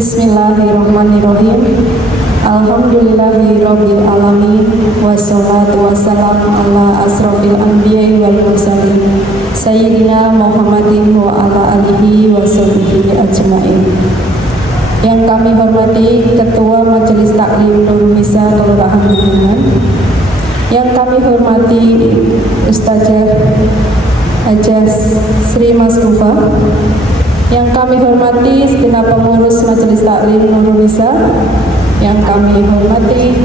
Bismillahirrahmanirrahim. Alhamdulillahirabbil alamin wassalatu wassalamu ala asrofil anbiya'i wal mursalin sayyidina Muhammadin wa ala alihi wa sahbihi ajmain. Yang kami hormati Ketua Majelis Taklim Nurul Nisa Kelurahan Bendungan, yang kami hormati Ustazah Hajah Sri Maskufa, yang kami hormati segenap pengurus Majelis Taklim Nurul Nisa, yang kami hormati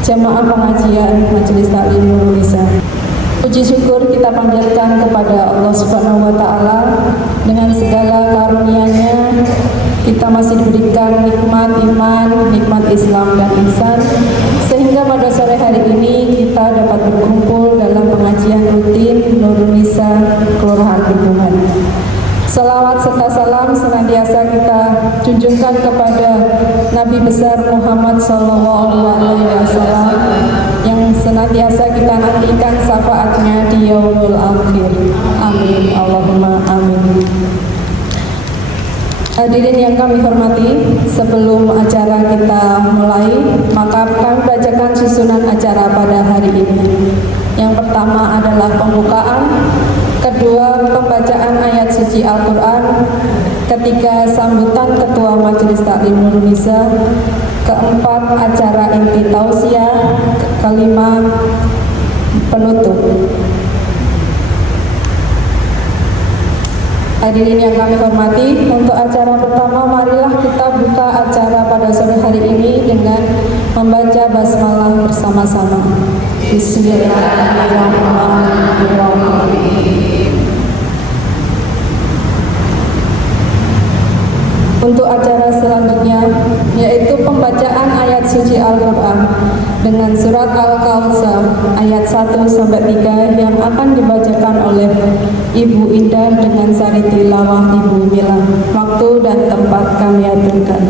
jamaah pengajian Majelis Taklim Nurul Nisa. Puji syukur kita panjatkan kepada Allah Subhanahu wa taala dengan segala karunia-Nya. Kita masih diberikan nikmat iman, nikmat Islam dan ihsan, sehingga pada sore hari ini kita dapat berkumpul dalam pengajian rutin Nurul Nisa Kelurahan Bendungan. Salawat serta salam senantiasa kita junjungkan kepada Nabi besar Muhammad SAW yang senantiasa kita nantikan syafaatnya di yaumul akhir. Amin. Allahumma amin. Hadirin yang kami hormati, sebelum acara kita mulai, maka kami bacakan susunan acara pada hari ini. Yang pertama adalah pembukaan, kedua pembacaan ayat suci Al-Quran, ketiga sambutan Ketua Majelis Taklim Nurul Nisa, keempat acara inti tausiah, kelima penutup. Hadirin yang kami hormati, untuk acara pertama marilah kita buka acara pada sore hari ini dengan membaca basmalah bersama-sama. Bismillahirrahmanirrahim. Untuk acara selanjutnya yaitu pembacaan ayat suci Al-Quran dengan surat Al-Kautsar ayat 1-3 yang akan dibacakan oleh Ibu Indah dengan sari tilawah Ibu Mila. Waktu dan tempat kami aturkan.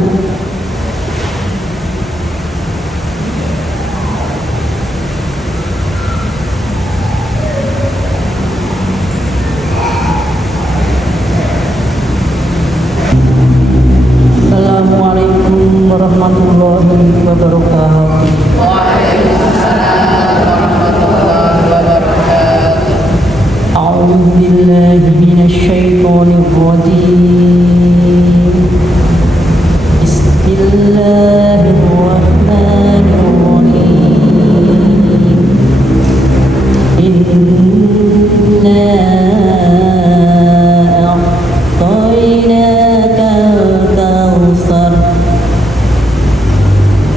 Assalamualaikum warahmatullahi wabarakatuh. Waalaikumsalam warahmatullahi wabarakatuh. A'udzu billahi minasy syaithanir rajim. Bismillahirrahmanirrahim. Inna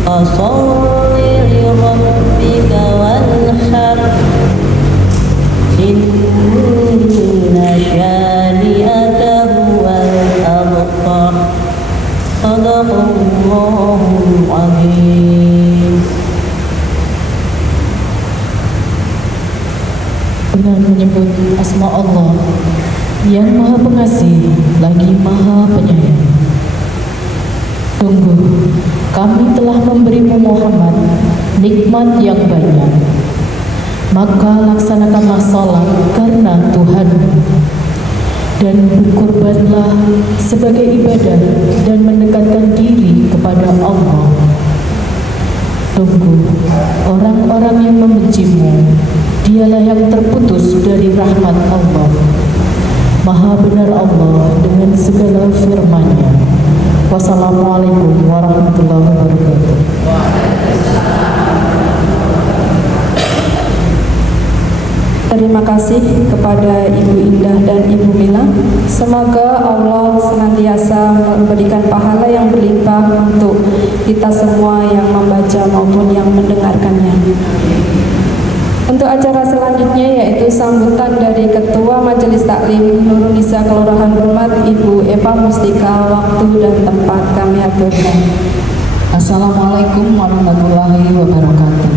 Fasholli lirabbika wanhar inna syani'aka huwal abtar. Shadaqallahul azim. Dengan menyebut asma Allah yang Maha Pengasih lagi Maha Penyayang. Sungguh kami telah memberimu Muhammad nikmat yang banyak, maka laksanakanlah salat karena Tuhan dan berkorbanlah sebagai ibadah dan mendekatkan diri kepada Allah. Sungguh orang-orang yang membencimu, dialah yang terputus dari rahmat Allah. Maha benar Allah dengan segala firman-Nya. Wassalamualaikum warahmatullahi wabarakatuh. Terima kasih kepada Ibu Indah dan Ibu Mila. Semoga Allah senantiasa memberikan pahala yang berlimpah untuk kita semua yang membaca maupun yang mendengarkannya. Untuk acara selanjutnya yaitu sambutan dari Ketua Majelis Taklim Nurul Nisa Kelurahan Bendungan, Ibu Eva Mustika. Waktu dan tempat kami aturkan. Assalamualaikum warahmatullahi wabarakatuh.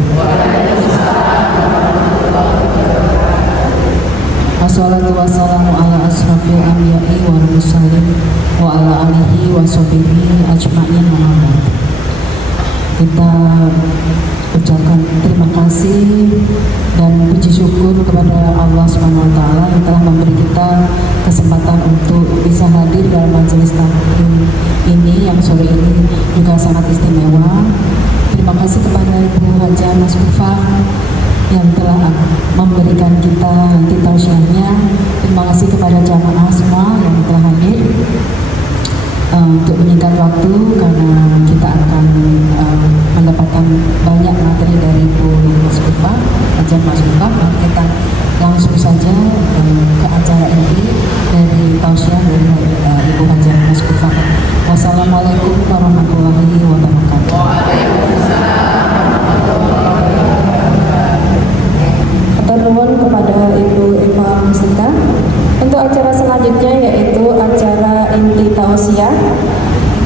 Assalatu wassalamu ala asrafil anbiya'i wal mursalin wa ala alihi wa sahbihi ajma'in. Kita ucapkan terima kasih dan puji syukur kepada Allah Subhanahu wa taala yang telah memberi kita kesempatan untuk bisa hadir dalam majelis taklim ini yang sore ini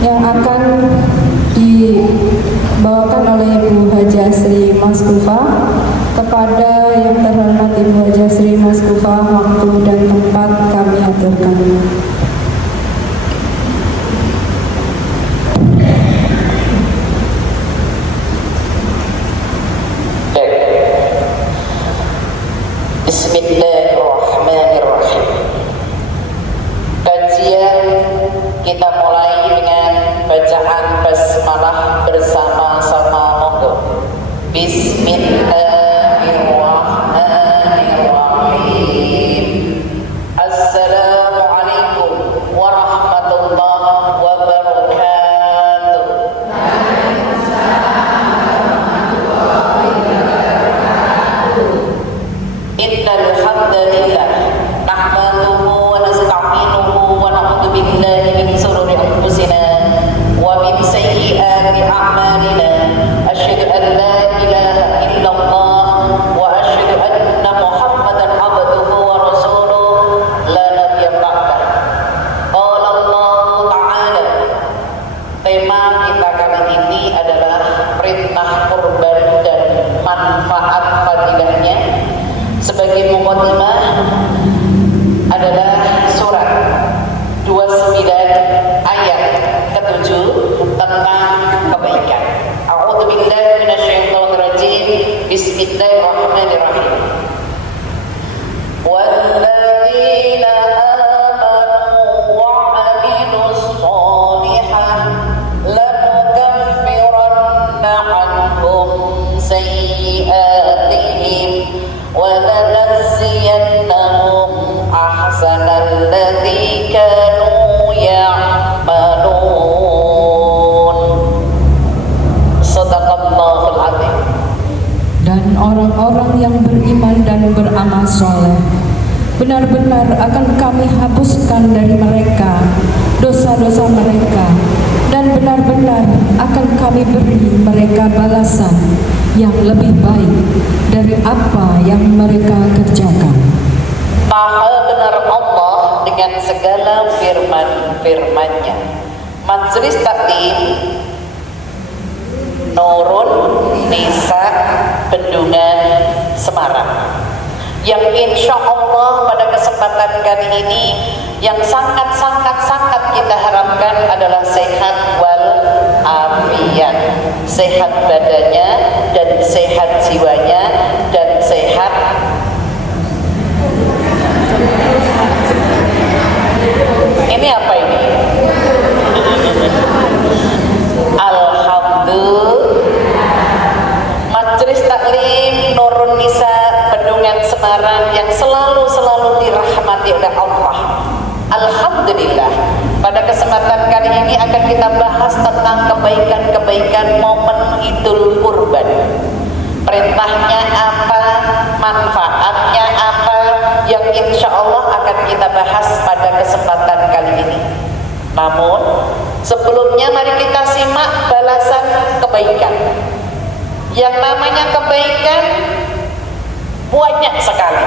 yang akan dibawakan oleh Ibu Haji Asri Maskufa. Kepada yang terhormat Ibu Haji Asri Maskufa, waktu dan tempat kami aturkan. Bismillahirrahmanirrahim. Kajian kita mulai dengan bacaan basmalah bersama-sama, monggo. Bismillahirrahmanirrahim. Assalamualaikum warahmatullahi wabarakatuh. Innal hamdalillah nahmaduhu wa nasta'inuhu wa na'udzu billahi min shururi anfusina wa min sayyiati a'malina. Asyhadu an la ilaha illallah wa asyhadu anna Muhammadan abduhu wa rasuluh la nabiyya ba'dah. Qala Allah Ta'ala. Tema kita kali ini adalah perintah kurban dan manfaat fadilahnya. Sebagai muqaddimah adalah surat 29 ayat ke-7 tentang kebaikan. A'udzubillahi minasyaitonirrajim. Bismillahirrahmanirrahim. Walladzina amanu wa 'amilus sholihat lanukaffiranna 'anhum sayyi'atihim wa lanajziyannahum ahsanal ladzi kanu ya'malun. Shadaqallahul 'adzim. Dan orang-orang yang beriman dan beramal soleh, benar-benar akan kami hapuskan dari mereka dosa-dosa mereka, dan benar-benar akan kami beri mereka balasan yang lebih baik dari apa yang mereka kerjakan. Maha benar Allah dengan segala firman-firman-Nya. Majelis Taklim Nurun Nisa Bendungan Semarang, yang insya Allah pada kesempatan kali ini yang sangat kita harapkan adalah sehat wal afiat, sehat badannya dan sehat jiwanya dan sehat ini apa ini? Alhamdulillah. Majelis Taklim Nurun Nisa Bendungan Semarang yang selalu dirahmati oleh Allah. Alhamdulillah, pada kesempatan kali ini akan kita bahas tentang kebaikan-kebaikan momen Idul Kurban. Perintahnya apa, manfaatnya apa, yang insya Allah akan kita bahas pada kesempatan kali ini. Namun sebelumnya mari kita simak balasan kebaikan. Yang namanya kebaikan banyak sekali.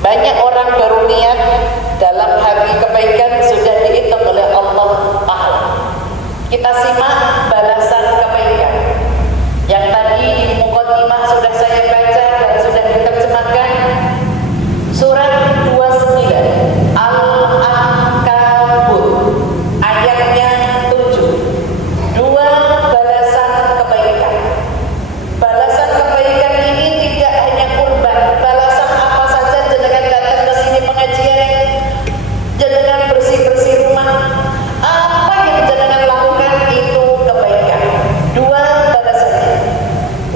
Banyak orang baru lihat dalam hati kebaikan sudah dihitung oleh Allah Ta'ala. Kita simak balasan kebaikan yang tadi di muqaddimah sudah saya baca dan sudah diterjemahkan. Surat 29 Al-Ankabut ayatnya 7. Dua balasan kebaikan. Balasan kebaikan ini tidak hanya kurban. Balasan apa saja, jangan datang ke sini pengajian, jangan bersih-bersih rumah. Apa yang jangan lakukan itu kebaikan. Dua balasannya.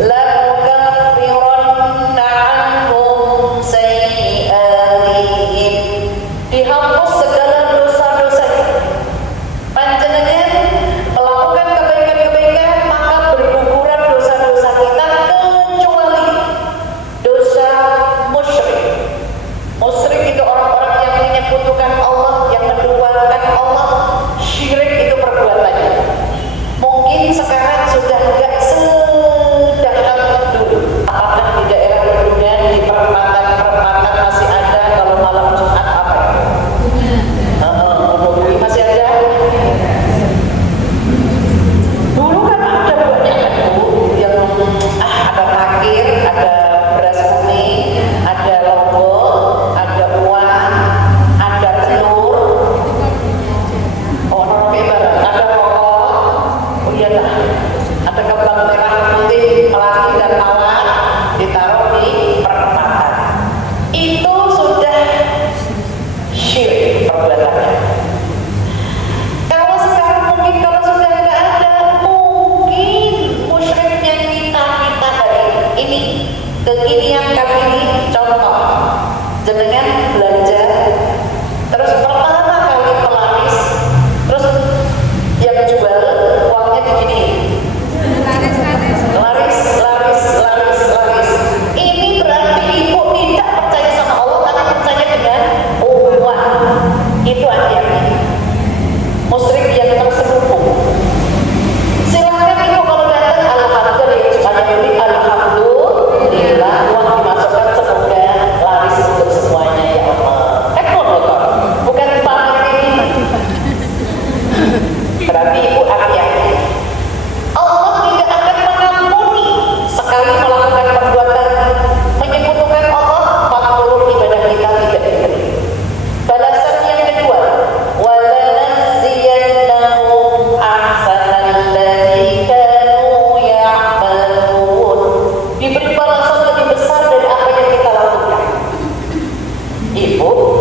La nukaffiranna 'anhum sayyi'atihim. Dihapus segala dosa-dosanya. Panjenengan melakukan kebaikan-kebaikan maka berguguran dosa-dosa kita kecuali dosa musyrik. Musyrik itu orang-orang yang menyekutukan Allah, yang menduakan Allah. Syirik itu perbuatannya. Mungkin sekarang sudah tidak sedahsyat dulu. Apakah di daerah Bendungan, di perempatan masih ada kalau malam Jumat apa itu? Masih ada?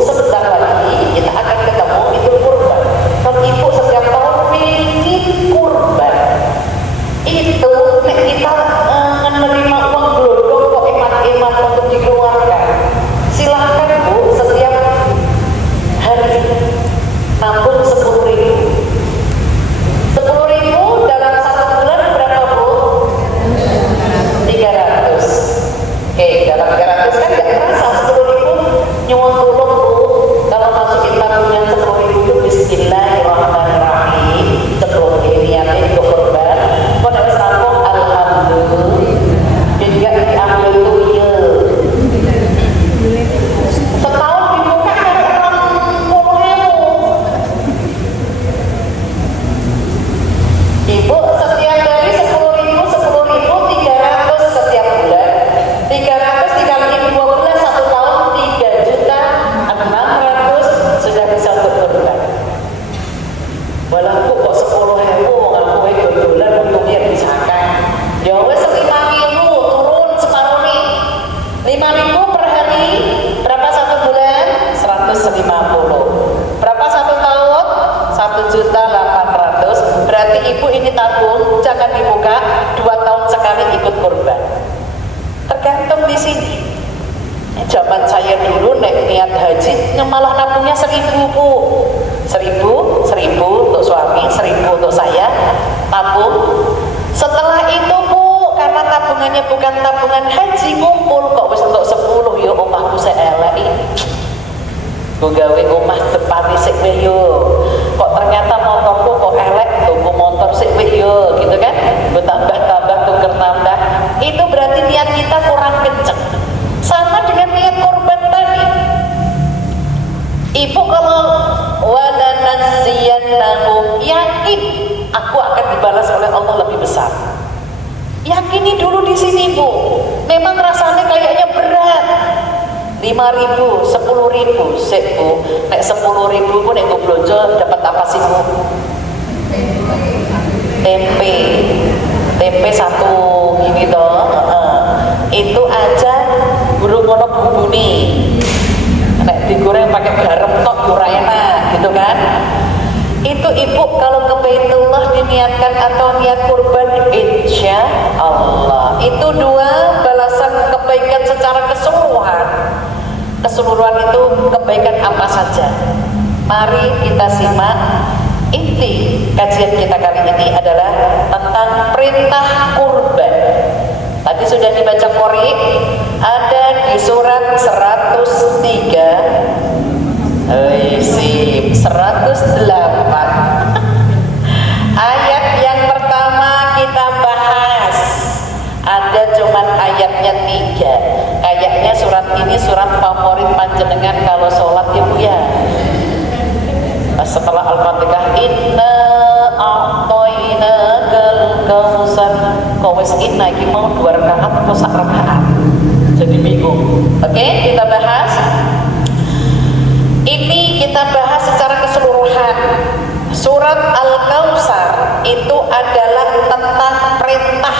sebentar lagi kita akan ketemu Idul Kurban. Kalau ibu setiap tahun ingin kurban, itu nek kita menerima uang glodok kok iman-iman untuk dikeluarkan. Silahkan Bu, setiap hari nabung 10.000. 10.000 dalam 1 bulan berapa Bu? 300. Oke, dalam 300 kan gak terasa 10.000 nyuwun tulung Bu. Kalau masukin tabungan 10.000 itu bismillahirrahmanirrahim. Sebelum niatin untuk kurban, kok nek wis rampung alhamdulillah. Jadi gak diambil tuyul. Setahun dibuka kan 60.000. Ibu setiap dari 10.000, 300 setiap bulan. 300 dikali 12 1 tahun 3.600.000 sudah bisa untuk kurban. Walau kok 10.000 ngaku dodolan untuk dia misalkan. Ya wes 5.000 turun separuh nih. 5.000 per hari berapa 1 bulan? 150. Berapa 1 tahun? 1.800.000. Berarti ibu ini tabung jangan dibuka 2 tahun sekali ikut kurban. Tergantung di sini. Zaman saya dulu niat haji malah nabungnya 1.000 Bu. 1.000 untuk suami, 1.000 untuk saya tabung. Setelah itu Bu, karena tabungannya bukan tabungan haji, ngumpul kok wis untuk 10 yo omahku seelek. Gue gawe omah depan sik wae yo. Kok ternyata motorku kok elek, tuku motor sik wae yo, gitu kan? Gue tambah-tambah tuker tambah. Itu berarti niat kita kurang kenceng. Sama dengan niat korban tadi. Ibu kalau wala nasiyannahum, yakin aku akan dibalas oleh Allah lebih besar. Yakini dulu di sini Bu. Memang rasanya kayaknya berat. 5.000, 10.000, sik Bu. Nek 10.000 pun nek gue belanja dapat apa sih Bu? Tempe 1 gini toh. Itu aja burung ngono bumbune. Nek digoreng pakai garam tok ora enak, gitu kan? Itu ibu kalau ke Baitullah diniatkan atau niat kurban, insya Allah itu 2 balasan kebaikan secara keseluruhan. Keseluruhan itu kebaikan apa saja? Mari kita simak. Inti kajian kita kali ini adalah tentang perintah kurban. Tadi sudah dibaca Qori, ada di surat 103. 108 ayat yang pertama kita bahas. Ada cuman ayatnya 3. Kayaknya surat ini surat favorit panjenengan kalau sholat ibu ya. Setelah Al-Fatihah, inna a'toinakal kautsar. Kok wis inna iki mau 2 rakaat atau 1 rakaat? Jadi bingung. Oke, kita bahas. Ini kita bahas secara keseluruhan. Surat Al-Kautsar itu adalah tentang perintah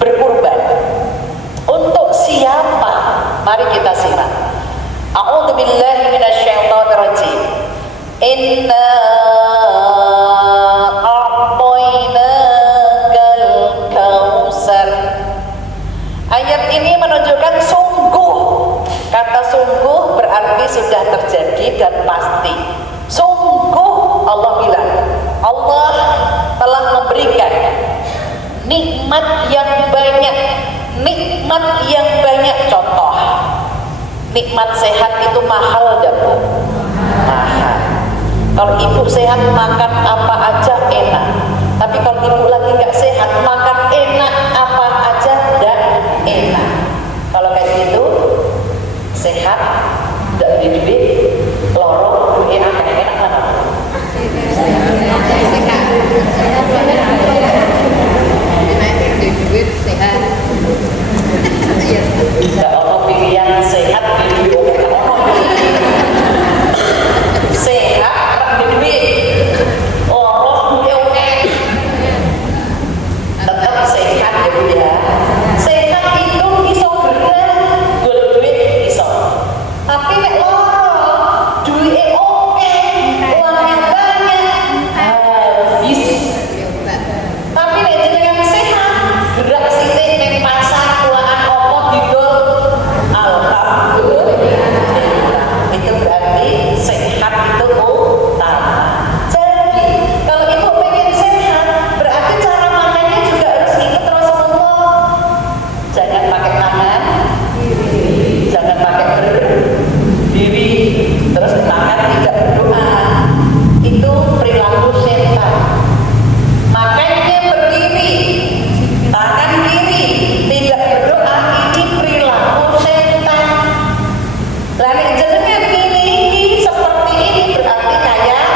berkurban. Untuk siapa? Mari kita simak. A'udzubillahi minasyaitonirrajim. Inna a'toinakal kautsar. Ayat ini menunjukkan sungguh. Kata sungguh berarti sudah terjadi dan pasti. Sungguh Allah bilang, Allah telah memberikan nikmat yang banyak. Nikmat yang banyak. Contoh, nikmat sehat itu mahal dan mahal. Kalau ibu sehat makan apa aja enak. Tapi kalau ibu lagi nggak sehat makan enak apa aja dan enak. Kalau kayak gitu sehat, tidak di duit, lorong, duit akan enak mana? Duit sehat. Tidak ada pilihan sehat di duit, sehat di duit, lorong duit oke. terus tangan tidak berdoa, itu perilaku setan. Makanya berdiri, tangan kiri tidak berdoa, ini perilaku setan. Lalu jenengan ini seperti ini berarti kayak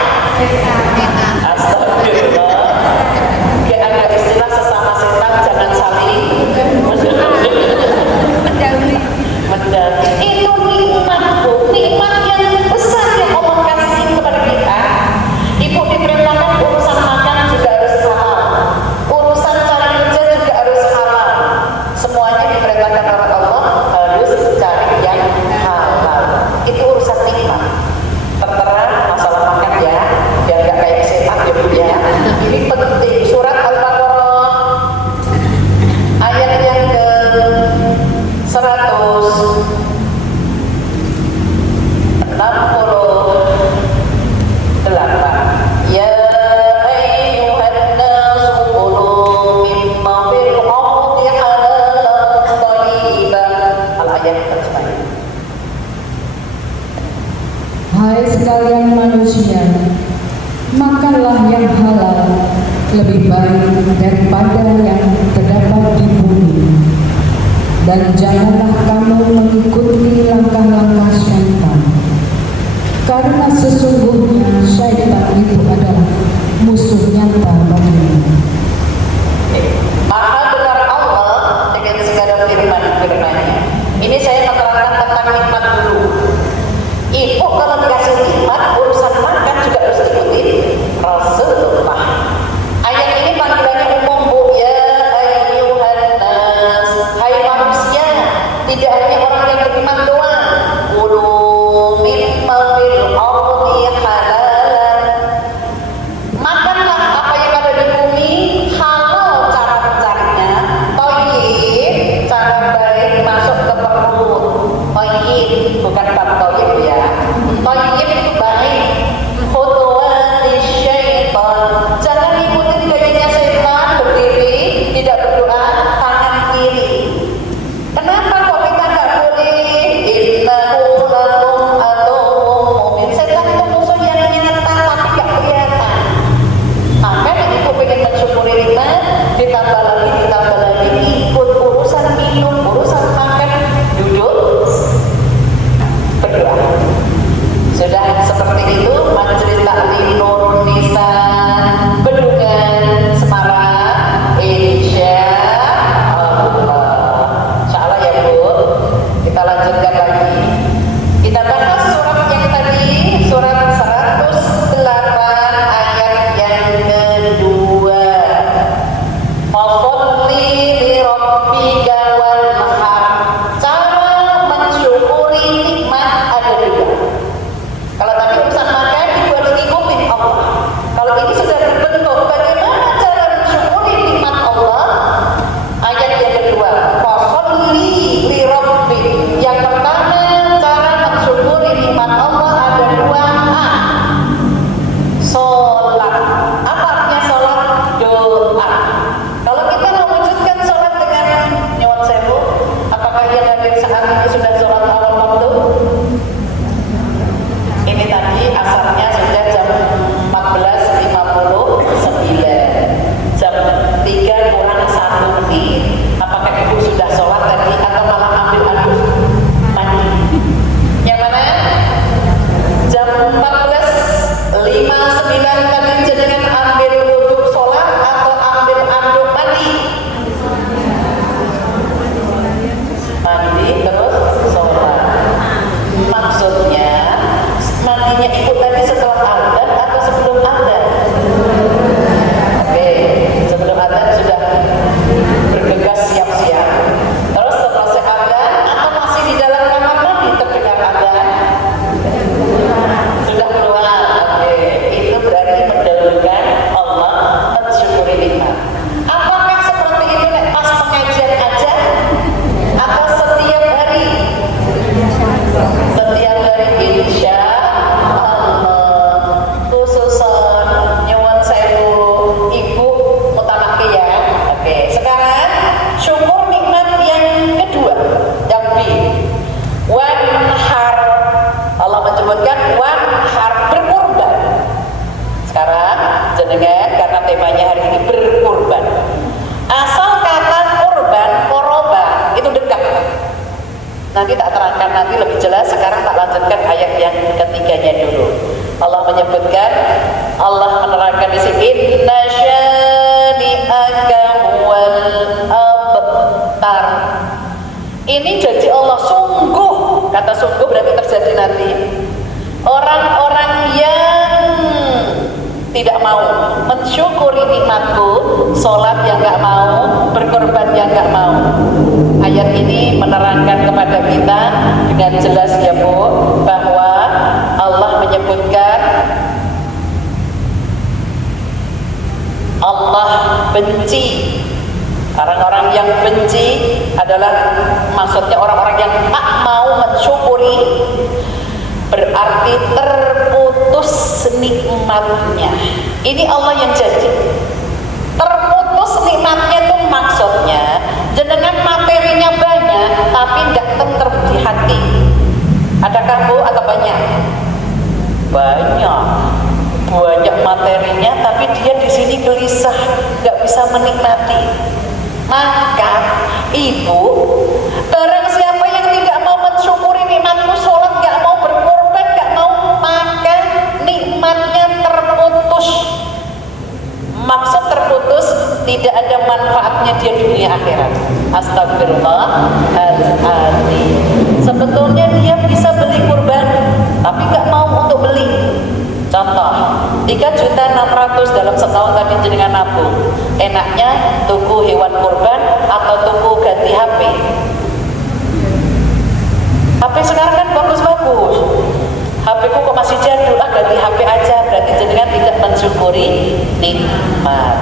astagfirullah. Kayak ada istilah sesama setan jangan saling mendaki. Itu nikmat, Bu. Nikmat yang besar yang Allah kasih kepada kita. Ibu diperintahkan urusan makan juga harus halal, urusan cari kerja juga harus halal. Semuanya diperintahkan oleh Allah harus cari yang halal. Itu urusan nikmat. Tertera masalah makan ya, biar gak kayak setan ya Bu ya. Ini penting. Surat Al-Baqarah ayat yang ke 168. Ya ayyuhan nasu kulu mimma fil ardi halalan thayyiban. Al-ayat terjemahnya. Hai sekalian manusia, makanlah yang halal lebih baik daripada yang terdapat di bumi. Dan janganlah kamu mengikuti langkah-langkah syaitan, karena sesungguhnya syaitan itu adalah musuh nyata bagimu. Maha benar Allah dengan segala firman-firman-Nya. Ini saya menerangkan tentang nikmat dulu. Ibu kalau dikasih nikmat, urusan makan juga harus ikutin Rasulullah. Ayat ini panggilannya umum, Bu. Ya ayyuhan nas, hai manusia, tidak hanya orang yang beriman doang. Kulu mimma fil ardi halalan. Makanlah apa yang ada di bumi, halal cara mencarinya, thayyib cara baik masuk ke perut. Thayyib bukan thayyib ya. Thayyib itu baik. Khutuwati syaitan. Jangan ikutin gayanya setan, berdiri tidak berdoa, tangan kiri. Kenapa kok kita nggak boleh? Innahu lakum aduwwun mubin. Setan itu musuh yang nyata tapi nggak kelihatan. Maka ibu pengen mensyukuri nikmat, ditambah lagi ikut urusan minum, urusan makan, duduk berdoa. Sudah seperti itu majelis taklim Nurun Nisa Bendungan Semarang, insya Allah ya Bu. Kita lanjutkan lagi. Kita bahas surat yang tadi, surat 108 ayat yang kedua. Fasholli li rabbika wanhar. Cara mensyukuri nikmat ada dua. Kalau tadi urusan makan itu harus ngikutin Allah. Kalau ini sudah terbentuk, bagaimana cara mensyukuri nikmat Allah? Ayat yang kedua, fasholli li rabbik. Yang pertama, cara mensyukuri nikmat Allah ada dua. Sholat. Apa artinya sholat? Doa. Kalau kita mewujudkan sholat dengan nyuwun sewu, apakah yang hadir saat ini sudah sholat awal waktu? Ini tadi asarnya sudah jam 14.59, jam 3 kurang 1 menit. Apakah ibu sudah sholat tadi atau malah ambil adus mandi? Yang mana? Jam 14.59 tadi jenengan ambil wudhu sholat atau ambil anduk mandi? Mandi terus sholat. Maksudnya mandinya ibu tadi setelah adzan atau sebelum adzan? Oke, sebelum adzan sudah bergegas siap-siap. Terus selesai adzan atau masih di dalam kamar mandi terdengar adzan? Sudah keluar. Oke, itu berarti mendahulukan Allah, mensyukuri nikmat. Apakah seperti itu pas pengajian aja atau setiap hari? Setiap hari insya Allah. Nanti tak terangkan nanti lebih jelas. Sekarang tak lanjutkan ayat yang ketiganya dulu. Allah menyebutkan, Allah menerangkan di sini, inna syani'aka huwal abtar. Ini janji Allah, sungguh, kata sungguh berarti terjadi nanti. Orang-orang yang tidak mau mensyukuri nikmatku, sholat yang gak mau, berkorban yang gak mau. Ayat ini menerangkan kepada kita dengan jelas ya Bu, bahwa Allah menyebutkan Allah benci. Orang-orang yang benci adalah maksudnya orang-orang yang tak mau mensyukuri, berarti terputus nikmatnya. Ini Allah yang janji. Terputus nikmatnya itu maksudnya jenengan materinya banyak tapi tidak tentrem di hati. Adakah Bu atau banyak? Banyak. Banyak materinya tapi dia di sini gelisah, nggak bisa menikmati. Maka ibu, barang siapa yang tidak mau mensyukuri nikmatmu, sholat gak mau, berkorban gak mau, maka nikmatnya terputus. Maksud terputus, tidak ada manfaatnya dia dunia akhirat. Astagfirullahaladzim. Sebetulnya dia bisa beli kurban, tapi gak mau untuk beli. Contoh, 3.600.000 dalam setahun tadi jenengan nabung. Enaknya tuku hewan kurban atau tuku ganti HP. HP sekarang kan bagus-bagus. HP ku kok masih jadul, ganti HP aja. Berarti jenengan tidak mensyukuri nikmat.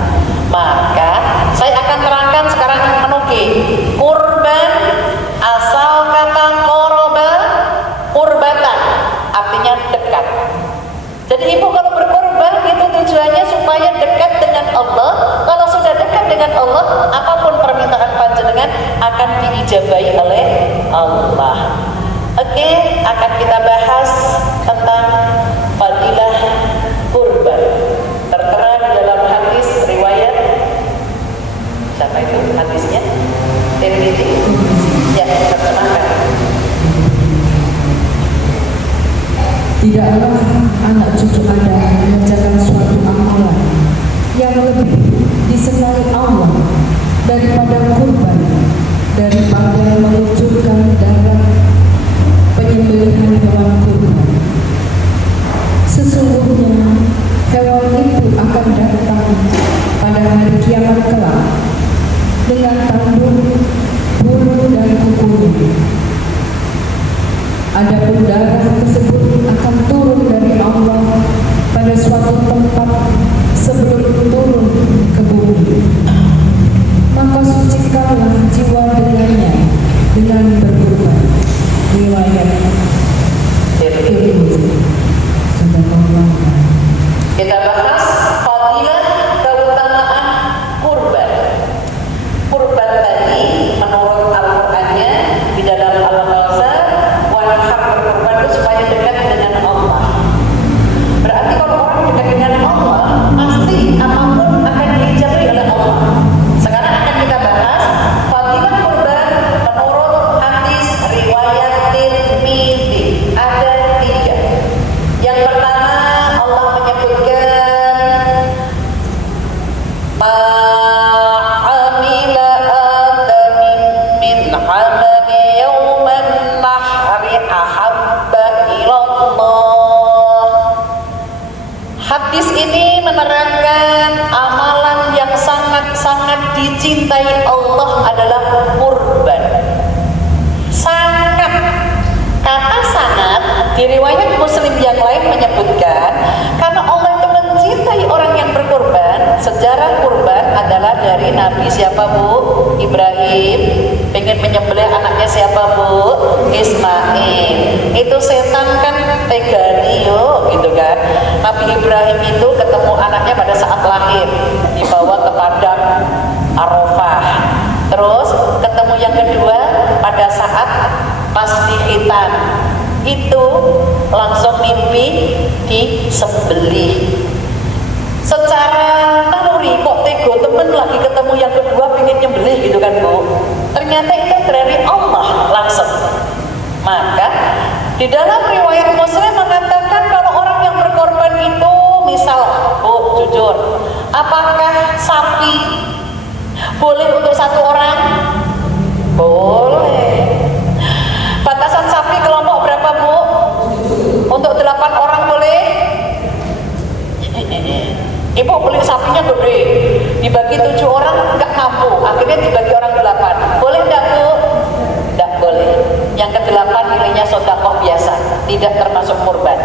Maka saya akan terangkan sekarang menukik kurban, asal kata qoroba, qurbatan, artinya dekat. Jadi ibu kalau berkorban itu tujuannya supaya dekat dengan Allah. Kalau sudah dekat dengan Allah, apapun permintaan panjenengan akan diijabahi oleh Allah. Oke, akan kita bahas tentang fadilah kurban. Tertera di dalam hadis riwayat, siapa itu hadisnya? Tirmidzi. Ya, terjemahkan. Tidaklah anak cucu Anda mengerjakan suatu amalan yang lebih disenangi Allah daripada kurban, daripada mengucurkan darah penyembelihan hewan kurban. Sesungguhnya hewan itu akan datang pada hari kiamat kelak dengan tanduk, bulu dan kukunya. Adapun darah tersebut akan turun dari Allah pada suatu tempat sebelum turun ke bumi. Maka sucikanlah jiwa dengannya dengan berkorban. Riwayat Tirmidzi. Kita bahas fadilah keutamaan kurban. Kurban tadi menurut Al-Qur'annya di dalam Al-Kautsar, berkorban itu supaya dekat dengan Allah. Berarti kalau orang dekat dengan Allah, pasti apapun akan diijabahi oleh Allah. Sekarang akan kita bahas fadilah kurban menurut hadis riwayat Tirmidzi. Ada 3. Yang pertama, Allah menyebutkan ma'amila adamin min amali yawman nahri ahabba ilallah. Hadis ini menerangkan amalan yang sangat-sangat dicintai Allah adalah kurban. Sangat. Kata sangat di riwayat Muslim yang lain menyebutkan karena Allah itu mencintai orang yang berkorban. Sejarah kurban adalah dari Nabi siapa Bu? Ibrahim. Pengen menyembelih anaknya siapa Bu? Ismail. Itu setan kan tegani yo gitu kan. Nabi Ibrahim itu ketemu anaknya pada saat lahir, dibawa ke padang Arafah. Terus ketemu yang kedua pada saat pas dihitan, itu langsung mimpi disembelih. Secara naluri kok tego temen lagi ketemu yang kedua pengen nyembelih gitu kan Bu. Ternyata itu dari Allah langsung. Di dalam riwayat Muslim mengatakan kalau orang yang berkorban itu, misal, Bu, jujur, apakah sapi boleh untuk satu orang? Boleh. Batasan sapi kelompok berapa, Bu? Untuk 8 orang boleh? Ibu beli sapinya gede, dibagi 7 orang nggak mampu, akhirnya dibagi orang 8. Boleh nggak, Bu? Nggak boleh. Yang ke-8 nilainya sedekah biasa, tidak termasuk kurban.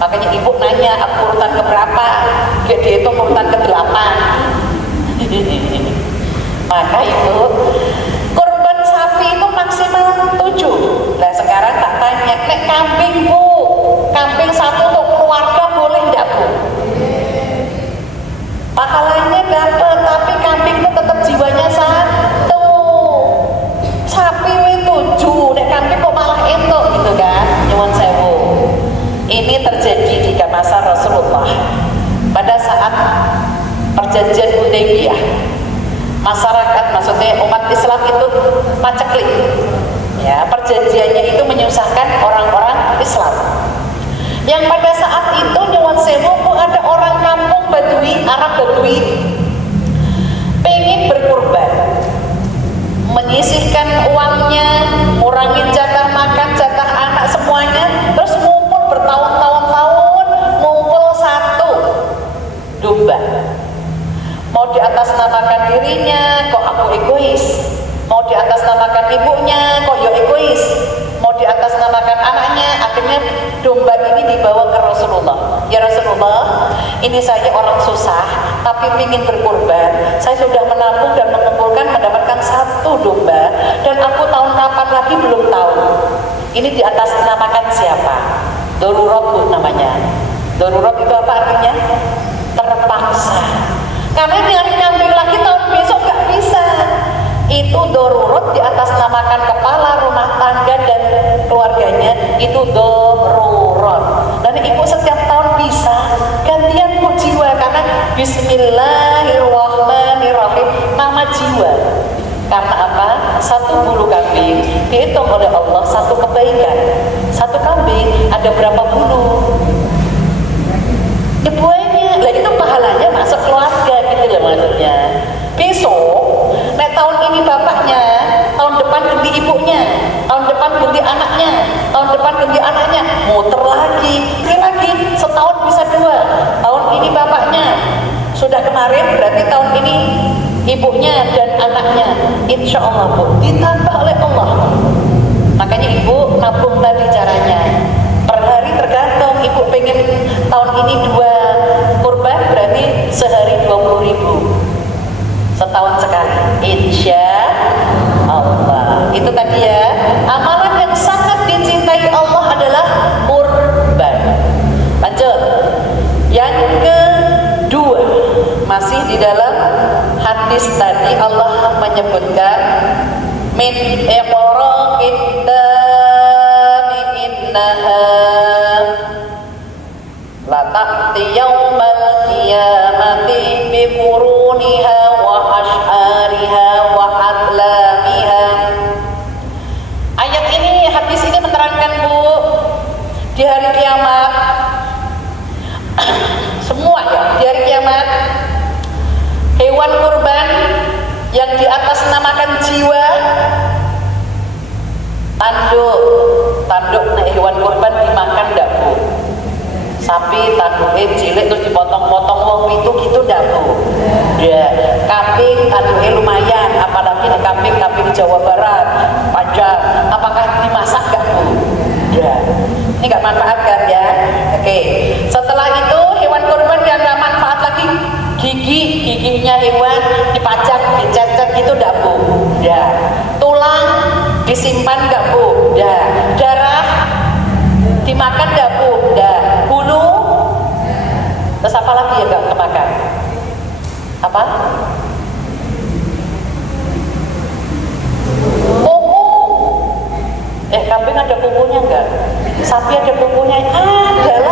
Makanya ibu nanya, aku urutan keberapa? Dia dihitung urutan ke-8. Maka ibu, kurban sapi itu maksimal 7. Nah sekarang tak tanya, nek kambing, Bu, kambing satu untuk keluarga boleh nggak, Bu? Pahalanya dapat, tapi kambing itu tetap jiwanya 1. Sapi itu 7, nek kambing kok malah entuk gitu kan? Nyuwun sewu. Ini terjadi di masa Rasulullah pada saat perjanjian Hudaybiyah. Masyarakat, maksudnya umat Islam itu paceklik. Ya, perjanjiannya itu menyusahkan orang-orang Islam. Yang pada saat itu nyuwun sewu, ada orang kampung Badui, Arab Badui, pengen berkurban, menyisihkan uangnya, ngurangin jatah makan, jatah anak semuanya, terus ngumpul bertahun-tahun, ngumpul 1 domba. Mau diatasnamakan dirinya, kok aku egois. Mau diatasnamakan ibunya, kok ya egois. Mau diatasnamakan anaknya, akhirnya domba ini dibawa ke Rasulullah. Ya Rasulullah, ini saya orang susah, tapi ingin berkorban. Saya sudah menabung dan mengumpulkan mendapatkan 1 domba, dan aku tahun kapan lagi belum tahu. Ini diatasnamakan siapa? Darurat, Bu, namanya. Darurat itu apa artinya? Terpaksa. Karena nyari kambing lagi tahun besok gak bisa. Itu darurat diatasnamakan kepala rumah tangga dan keluarganya, itu darurat. Dan ibu setiap tahun bisa gantian Bu jiwa, karena Bismillahirrahmanirrahim, nama jiwa. Karena apa? 1 bulu kambing dihitung oleh Allah 1 kebaikan. 1 kambing ada berapa bulu? Ya buahnya. Lah itu pahalanya masuk keluarga gitu loh maksudnya. Besok, nah tahun ini bapaknya, tahun depan ganti ibunya, tahun depan ganti anaknya, tahun depan ganti anaknya, muter lagi, setahun bisa 2. Tahun ini bapaknya, sudah kemarin berarti tahun ini ibunya dan anaknya. Insya Allah, Bu, ditambah oleh Allah. Makanya ibu nabung tadi caranya. Per hari tergantung, ibu pengen tahun ini 2 kurban, berarti sehari 20.000. Setahun sekali, insya Allah. Itu tadi ya, amalan yang sangat dicintai Allah adalah kurban. Lanjut, yang kedua, masih di dalam hadis tadi Allah menyebutkan min iqraqid dami innaha la ta'ti yaumal qiyamati bi quruniha wa ash'ariha wa adlamiha. Ayat ini, hadis ini menerangkan, Bu, di hari kiamat semua ya, di hari kiamat hewan kurban yang di atas namakan jiwa, tanduk nah hewan kurban dimakan enggak, Bu? Sapi tanduknya cilik terus dipotong-potong wong itu gitu enggak, Bu? Ya, kambing tanduknya lumayan, apalagi nih kambing Jawa Barat panjang, apakah dimasak enggak, Bu? Ya, ini enggak manfaat kan ya? Oke, setelah itu hewan kurban yang enggak manfaat lagi, giginya hewan dipajang, dicat-cat gitu enggak, Bu? Ya. Tulang disimpan enggak, Bu? Ya. Darah dimakan enggak, Bu? Ya. Bulu, terus apa lagi ya enggak kemakan? Apa? Kuku. Kambing ada kukunya enggak? Sapi ada kukunya? Ada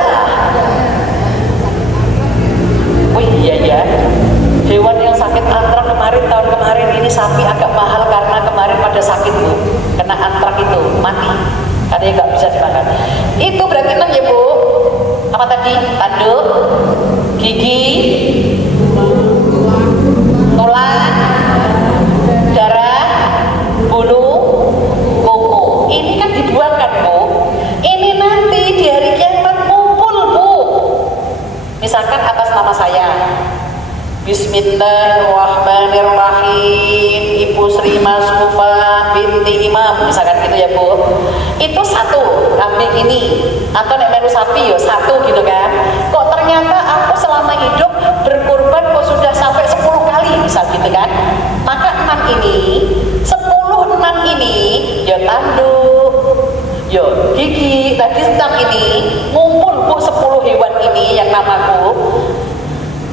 Bismillahirrahmanirrahim. Ibu Sri Maskufa binti Imam, misalkan gitu ya Bu. Itu satu kambing ini, atau nek melu sapi ya satu gitu kan. Kok ternyata aku selama hidup berkorban kok sudah sampai 10 kali misal gitu kan. Maka 6 ini, 10 ini ya tanduk, ya gigi, tadi 6 ini ngumpul Bu 10 hewan ini yang namaku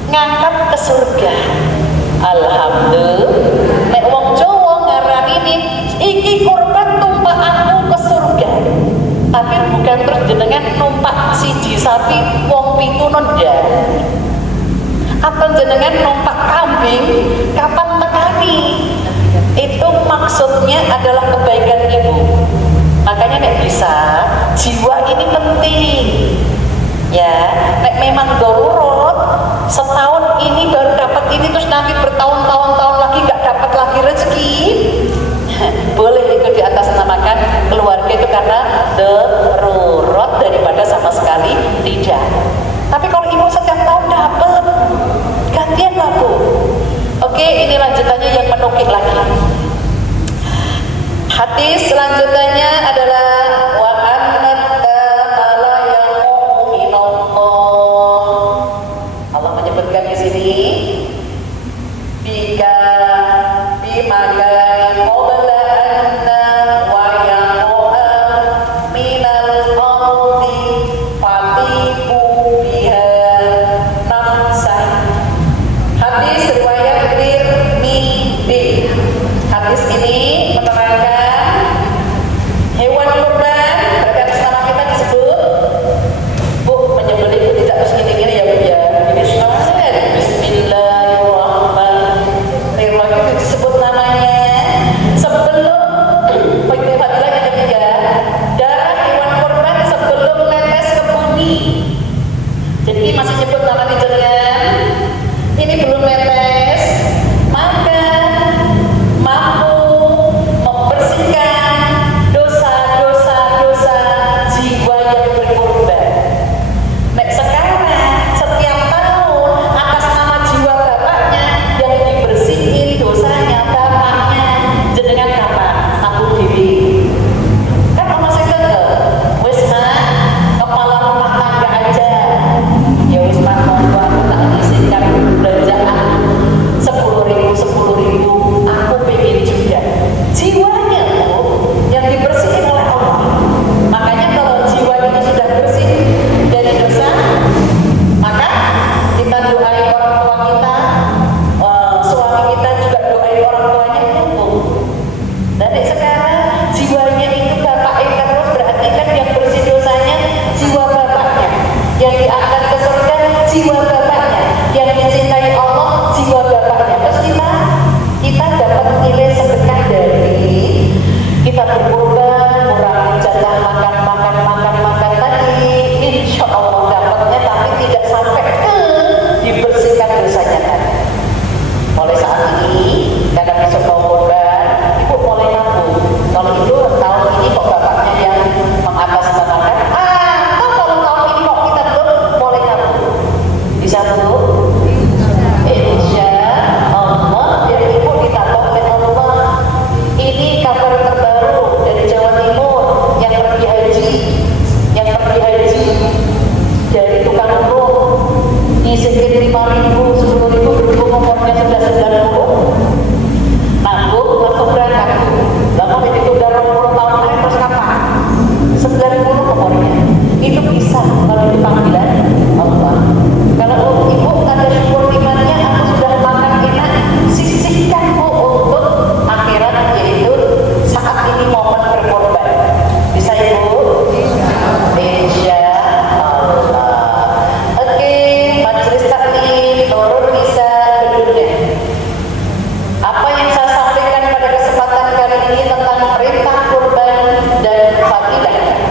ngangkat ke surga. Alhamdulillah. Nek wong Jawa ngarani iki kurban tumpakanku ke surga. Tapi bukan terus jenengan numpak siji sapi wong 7 nonda. Atau jenengan numpak kambing kapan tekani. Itu maksudnya adalah kebaikan ibu. Makanya nek bisa jiwa ini penting. Ya, nek memang darurat setahun ini baru dapat ini terus nanti bertahun-tahun lagi nggak dapat lagi rezeki, boleh itu di atas namakan keluarga itu karena darurat daripada sama sekali tidak. Tapi kalau ibu setiap tahun dapat, gantian lah Bu. Oke, ini lanjutannya yang menukik lagi. Hadis selanjutnya adalah wa Allah menyebutkan di sini bika bimaka qabla anna wa yaqa minal ardi fatibu biha nafsan. Hadis riwayat Tirmidzi. Hadis ini menerangkan hewan kurban berkat nama kita disebut Bu, menyembelih itu tidak terus gini-gini ya Bu ya. Bismillahirrahmanirrahim itu disebut namanya sebelum fadilah yang ketiga, darah hewan kurban sebelum netes ke bumi. Jadi masih nyebut nama di jenengan, ini belum netes, maka mampu membersihkan dosa-dosa jiwa yang berkorban. Nek sekarang setiap tahun atas nama jiwa bapaknya yang dibersihin dosanya bapaknya jenengan kapan? Aku dewi. Kan masih keke, wis kepala rumah tangga aja. Ya wis monggo aku tak izinkan belanjaan 10.000 aku pengen juga. Jiwanya Bu yang dibersihin oleh Allah. Makanya kalau jiwa itu sudah bersih dari dosa, maka kita doai orang tua kita, suami kita juga doai orang tuanya untuk. Dan sekarang jiwanya itu bapaknya terus berarti kan yang bersih dosanya jiwa bapaknya, yang diangkat ke surga jiwa bapaknya, yang dicintai Allah jiwa bapaknya. Terus kita dapat nilai sedekah dari kita berkorban, kurangi jatah makan tadi, insya Allah dapatnya, tapi tidak sampai ke dibersihkan dosanya tadi. Mulai saat ini, karena besok mau korban, ibu mulai nabung. Kalau itu tahun ini kok bapaknya yang mengatasnamakan, atau kalau tahun ini kok kita belum mulai nabung, bisa Bu? Insya Allah, biar ibu ditambah oleh Allah. Ini kabar terbaru dari Jawa Timur yang pergi haji dari tukang urut ngisikin 5.000, 10.000 berhubung umurnya sudah 90, nabung langsung berangkat. Lalu itu udah 20 tahun terus kapan? 90 umurnya. Itu bisa kalau itu panggilan Allah. Kalau ibu tanda syukur imannya, aku sudah makan enak, sisihkan Bu untuk akhirat, yaitu saat ini momen berkorban. Bisa ya Bu? Insya Allah. Oke, majelis taklim turun bisa duduknya. Apa yang saya sampaikan pada kesempatan kali ini tentang perintah kurban dan fadilahnya.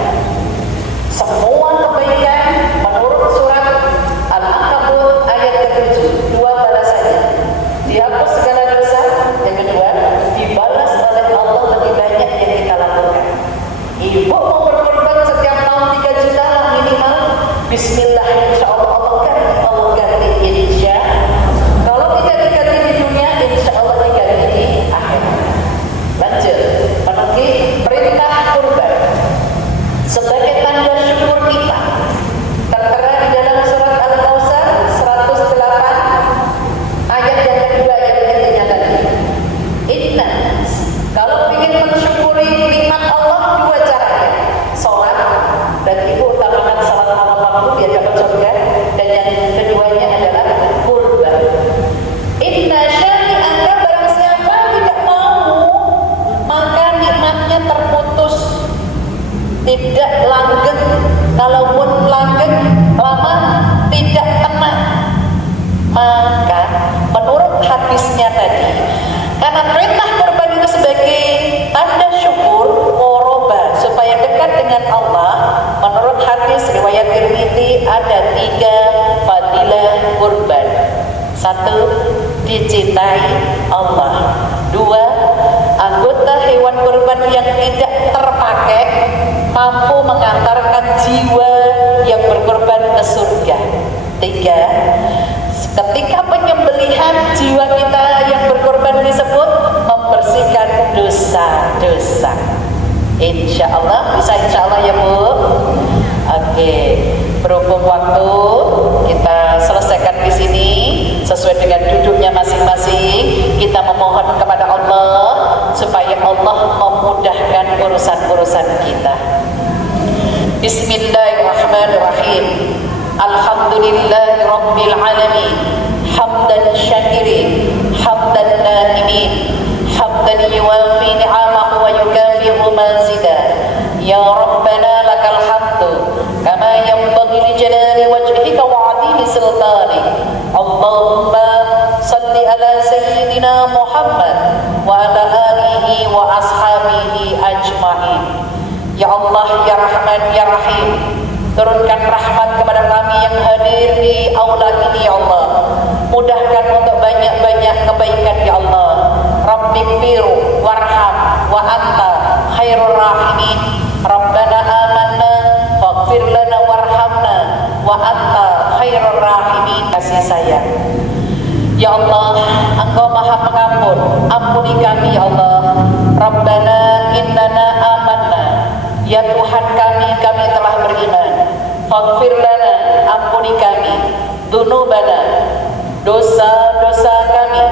Semua kebaikan menurut surat Al-Ankabut ayat ke-7, 2 balasannya. Dihapus segala dosa, yang kedua dibalas oleh Allah lebih banyak yang kita lakukan. Ibu mau berkorban setiap tahun 3 juta lah minimal. Bismillah, insya Allah Allah ganti insya. Kalau Satu, dicintai Allah. Dua, anggota hewan kurban yang tidak terpakai mampu mengantarkan jiwa yang berkorban ke surga. Tiga, ketika penyembelihan jiwa kita yang berkorban tersebut membersihkan dosa-dosa. Insya Allah, bisa insya Allah ya Bu. Oke, berhubung waktu kita selesaikan di sini sesuai dengan duduknya masing-masing. Kita memohon kepada Allah supaya Allah memudahkan urusan-urusan kita. Bismillahirrahmanirrahim. Alhamdulillahi rabbil alamin. Hamdan syakirin, hamdan naimin, hamdan yuwafi ni'amahu wa yukafi'u mazida. Ya Rabbana lakal hamdu kama yanbaghi li jalali wajhika wa 'azimi sultanik. Allahumma salli ala sayyidina Muhammad wa ala alihi wa ashabihi ajma'in. Ya Allah, ya Rahman, ya Rahim, turunkan rahmat kepada kami yang hadir di aula ini ya Allah. Mudahkan untuk banyak-banyak kebaikan ya Allah. Rabbighfir warham wa anta khairur rahimin. Rabbana amanna faghfir lana warhamna wa anta khairur rahimin. Kasih sayang ya Allah, Engkau maha pengampun, ampuni kami ya Allah. Rabbana innana amanna, ya Tuhan kami telah beriman. Faghfir lana, ampuni kami. Dzunubana, dosa-dosa kami.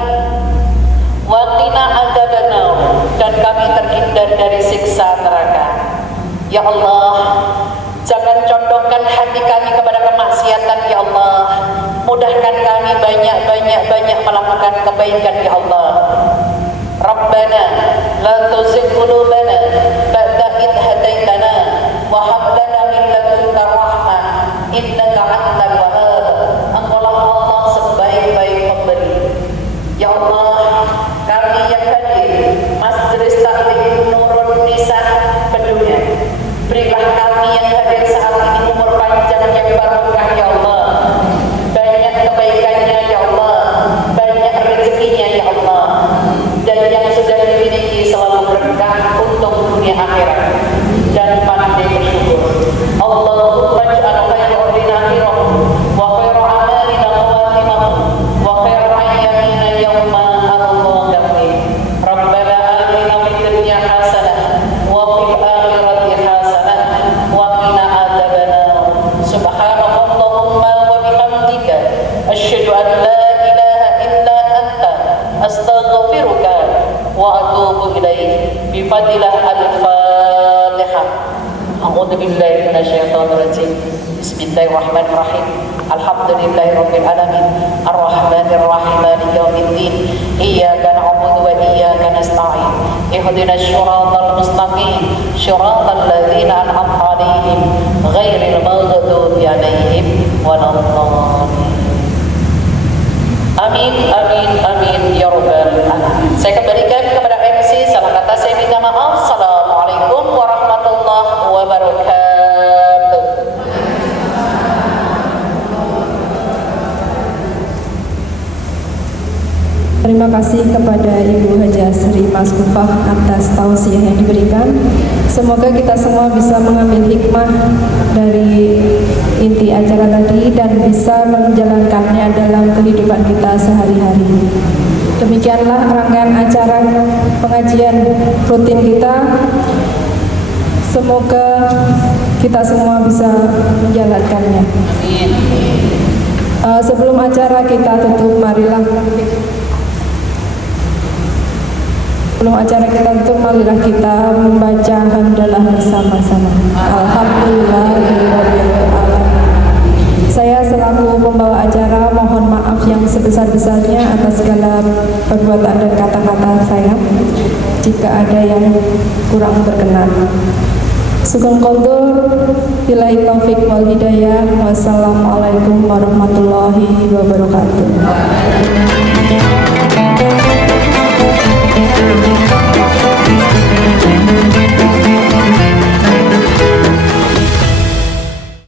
Wa qina adzabannar, dan kami terhindar dari siksa neraka. Ya Allah, jangan condongkan hati kami kepada kemaksiatan ya Allah. Mudahkan kami banyak melakukan kebaikan ya Allah. Rabbana la tuzigh qulubana ba'da idh hadaitana wa hab lana min ladunka rahmah innaka antal wahhab. Engkaulah Allah sebaik-baik pemberi. Ya Allah, kami yang hadir Majelis Taklim Nurun Nisa Bedunya, berilah kami yang hadir saat ini umur panjang yang barokah ya Allah, banyak kebaikannya ya Allah, banyak rezekinya ya Allah, dan yang sudah dimiliki selalu berkah untuk dunia akhirat dan pandai bersyukur. Allahumma ij'al khairal lina akhirah wa khairal amalina khawatimah wa khairal ayyamina yawma al-qiyamah. Rabbana atina fid dunya hasanah wa fil akhirati hasanah wa qina adzabannar. Subhanallahumma wa bihamdika asyhadu an la ilaha illa anta astaghfiruka wa atubu ilaik. Bi fadilah al-Fatihah. A'udzu billahi minasyaitonir rajim. Bismillahirrahmanirrahim. Alhamdulillahirabbil alamin. Arrahmanir rahim maliki yaumiddin. Iyyaka na'budu wa iyyaka nasta'in. Ihdinas shiratal mustaqim. Shiratal ladzina an'amta 'alaihim ghairil maghdubi 'alaihim waladdallin. Amin, amin, amin ya rabbal alamin. Saya kembalikan kepada MC. Salah kata saya minta maaf. Assalamualaikum warahmatullahi wabarakatuh. Terima kasih kepada Ibu Haja Sri Masbufah atas tausiah yang diberikan. Semoga kita semua bisa mengambil hikmah dari inti acara tadi dan bisa menjalankannya dalam kehidupan kita sehari-hari. Demikianlah rangkaian acara pengajian rutin kita. Semoga kita semua bisa menjalankannya. Sebelum acara kita tutup, marilah kita membaca hamdalah bersama-sama. Alhamdulillahirabbil alamin. Saya selaku pembawa acara mohon maaf yang sebesar-besarnya atas segala perbuatan dan kata-kata saya jika ada yang kurang berkenan. Sugeng kondur, billahi taufik wal hidayah. Wassalamualaikum warahmatullahi wabarakatuh.